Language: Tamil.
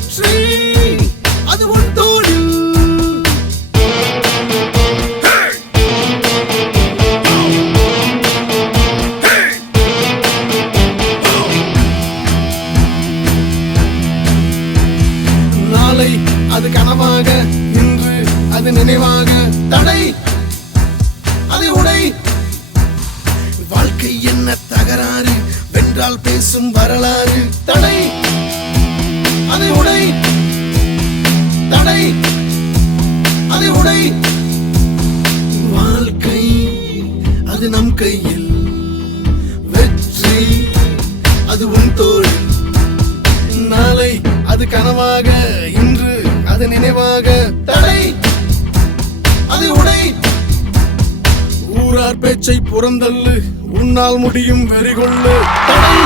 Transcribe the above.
வெற்றி அது உன் தோளில். நாளை அது கனவாக, இன்று அது நினைவாக. தடை அதை உடை. வாழ்க்கை என்ன தகராறு, வென்றால் பேசும் வரலாறு. தடை அதை உடை. தடை அதை உடை. வாழ்க்கை அது நம் கையில், வெற்றி அது உன் தோளில். நாளை அது கனவாக, இன்று அது நினைவாக. தடை அதை உடை. ஊரார் பேச்சை புறந்தள்ளு, உன்னால் முடியும் வெறிகொள்ளு. தடை